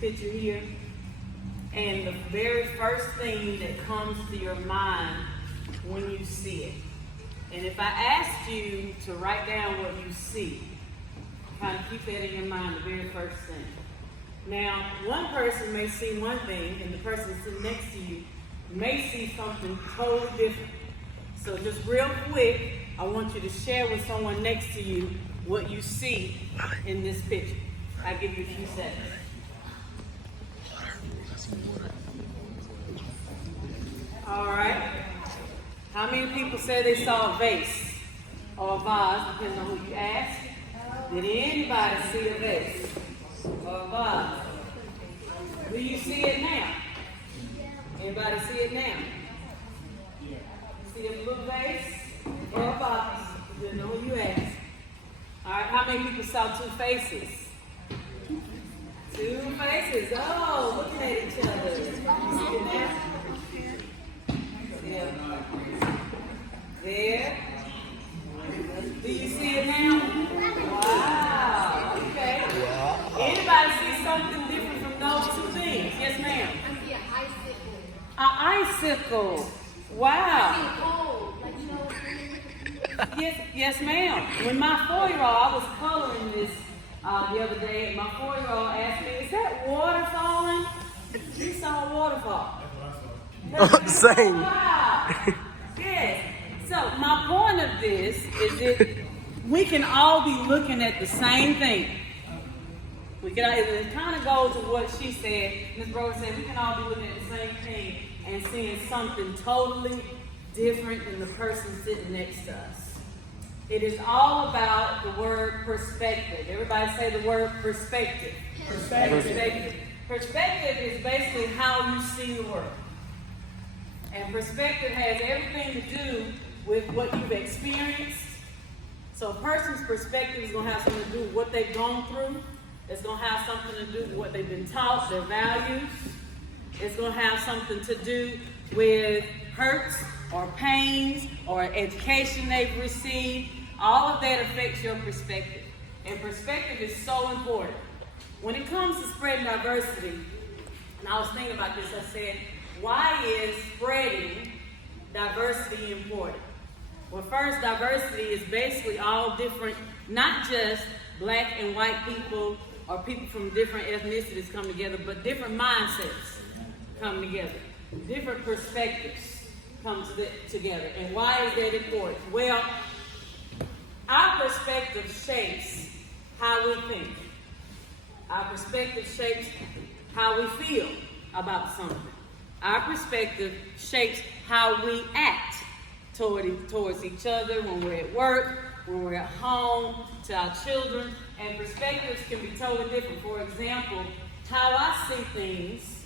picture here. And the very first thing that comes to your mind when you see it. And if I asked you to write down what you see, kind of keep that in your mind, the very first thing. Now, one person may see one thing, and the person sitting next to you may see something totally different. So just real quick, I want you to share with someone next to you what you see in this picture. I'll give you a few seconds. All right. How many people say they saw a vase or a vase, depending on who you ask? Did anybody see a vase or a vase? Do you see it now? Anybody see it now? See a blue vase or a vase? Depending on who you ask. All right. How many people saw two faces? Two faces. Oh, looking at each other. You see it now? Yeah. There. Do you see it now? Wow. Okay. Anybody see something different from those two things? Yes, ma'am. I see an icicle. An icicle. Wow. Yes, ma'am. When my 4-year-old, I was coloring this the other day, and my 4-year-old asked me, "Is that water falling?" She saw a waterfall. Same. Wow. Yes. So my point of this is that we can all be looking at the same thing. We can. It kind of goes to what she said. Ms. Broder said we can all be looking at the same thing and seeing something totally different than the person sitting next to us. It is all about the word perspective. Everybody say the word perspective. Perspective. Perspective is basically how you see the world. And perspective has everything to do with what you've experienced. So a person's perspective is going to have something to do with what they've gone through. It's going to have something to do with what they've been taught, their values. It's going to have something to do with hurts or pains or education they've received. All of that affects your perspective. And perspective is so important. When it comes to spreading diversity, and I was thinking about this, I said, why is spreading diversity important? Well, first, diversity is basically all different, not just black and white people or people from different ethnicities come together, but different mindsets come together. Different perspectives come together. And why is that important? Well, our perspective shapes how we think. Our perspective shapes how we feel about something. Our perspective shapes how we act towards each other when we're at work, when we're at home, to our children. And perspectives can be totally different. For example, how I see things,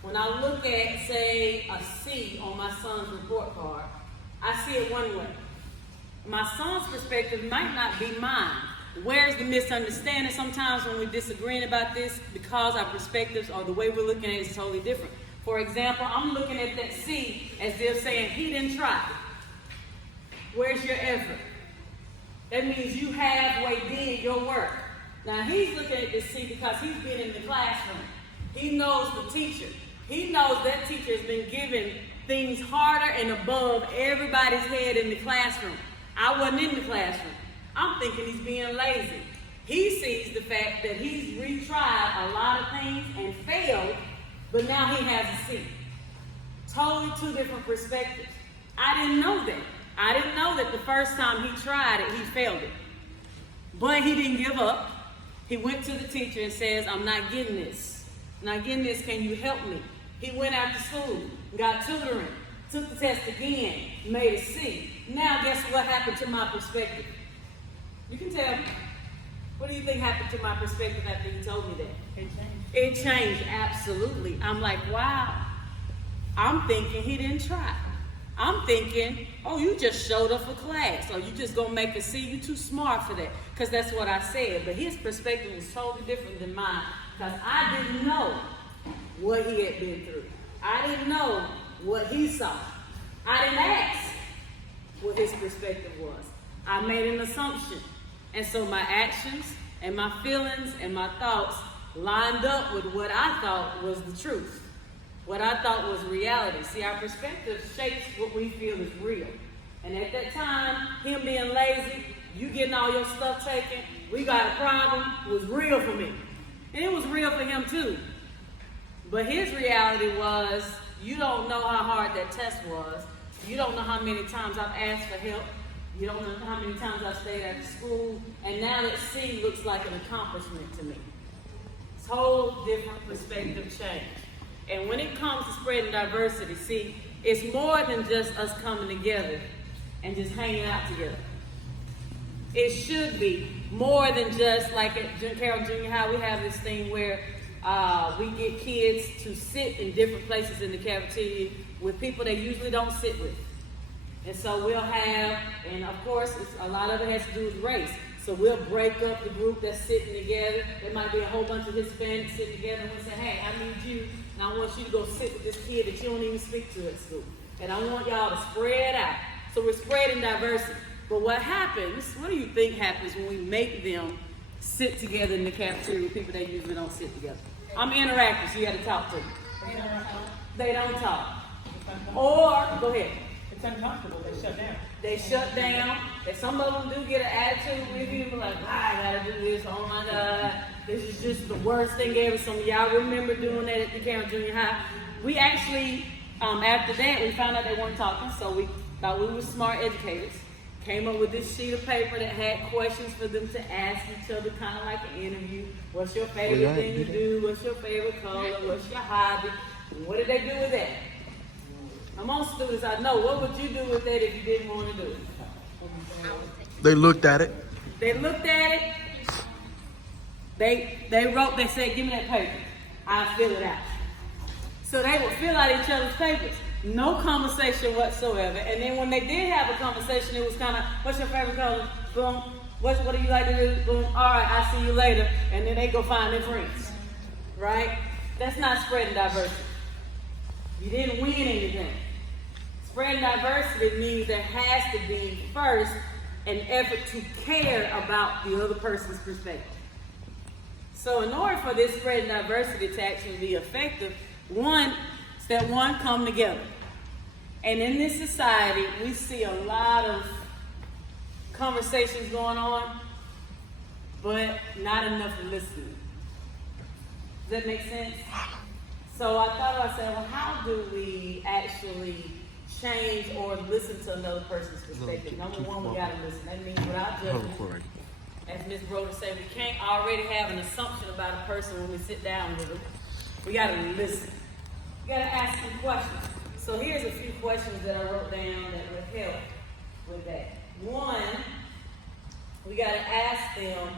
when I look at, say, a C on my son's report card, I see it one way. My son's perspective might not be mine. Where's the misunderstanding? Sometimes when we're disagreeing about this, because our perspectives or the way we're looking at it is totally different. For example, I'm looking at that C as they're saying, he didn't try. Where's your effort? That means you halfway did your work. Now he's looking at this C because he's been in the classroom. He knows the teacher. He knows that teacher has been giving things harder and above everybody's head in the classroom. I wasn't in the classroom. I'm thinking he's being lazy. He sees the fact that he's retried a lot of things and failed, but now he has a C. Totally two different perspectives. I didn't know that. I didn't know that the first time he tried it, he failed it. But he didn't give up. He went to the teacher and says, I'm not getting this. I'm not getting this, can you help me? He went after school, got tutoring, took the test again, made a C. Now guess what happened to my perspective? You can tell me. What do you think happened to my perspective after you told me that? It changed, absolutely. I'm like, wow. I'm thinking he didn't try. I'm thinking, oh, you just showed up for class, or you just gonna make a C, you too smart for that, because that's what I said. But his perspective was totally different than mine, because I didn't know what he had been through. I didn't know what he saw. I didn't ask what his perspective was. I made an assumption. And so my actions and my feelings and my thoughts lined up with what I thought was the truth, what I thought was reality. See, our perspective shapes what we feel is real. And at that time, him being lazy, you getting all your stuff taken, we got a problem, was real for me. And it was real for him too. But his reality was, you don't know how hard that test was. You don't know how many times I've asked for help. You don't know how many times I've stayed at school. And now that C looks like an accomplishment to me. It's a whole different perspective change. And when it comes to spreading diversity, see, it's more than just us coming together and just hanging out together. It should be more than just like at Carroll Junior High, we have this thing where we get kids to sit in different places in the cafeteria with people they usually don't sit with. And so we'll have, and of course, a lot of it has to do with race. So we'll break up the group that's sitting together. There might be a whole bunch of Hispanics sitting together, and we'll say, hey, I need you, and I want you to go sit with this kid that you don't even speak to at school. And I want y'all to spread out. So we're spreading diversity. But what happens, what do you think happens when we make them sit together in the cafeteria with people they usually don't sit together? I'm interactive, so you got to talk to them. They don't talk. Or, go ahead. It's uncomfortable. They shut down. They shut down. And some of them do get an attitude with you, like, I gotta do this. Oh my God, this is just the worst thing ever. Some of y'all remember doing that at the Carroll Junior High. We actually, after that, we found out they weren't talking, so we thought we were smart educators. Came up with this sheet of paper that had questions for them to ask each other, kind of like an interview. What's your favorite thing to do? What's your favorite color? What's your hobby? And what did they do with that? Among students, I know. What would you do with that if you didn't want to do it? They looked at it. They looked at it. They wrote, they said, give me that paper. I'll fill it out. So they would fill out each other's papers. No conversation whatsoever. And then when they did have a conversation, it was kind of, what's your favorite color? Boom. What do you like to do? Boom. All right, I'll see you later. And then they go find their friends. Right? That's not spreading diversity. You didn't win anything. Spreading diversity means there has to be, first, an effort to care about the other person's perspective. So in order for this spreading diversity to actually be effective, step one, come together. And in this society, we see a lot of conversations going on, but not enough listening. Does that make sense? So I thought I said, well, how do we actually change or listen to another person's perspective? Number one, we gotta listen. That means without judgment. As Ms. Broder said, we can't already have an assumption about a person when we sit down with them. We gotta listen. We gotta ask them questions. So here's a few questions that I wrote down that would help with that. One, we gotta ask them,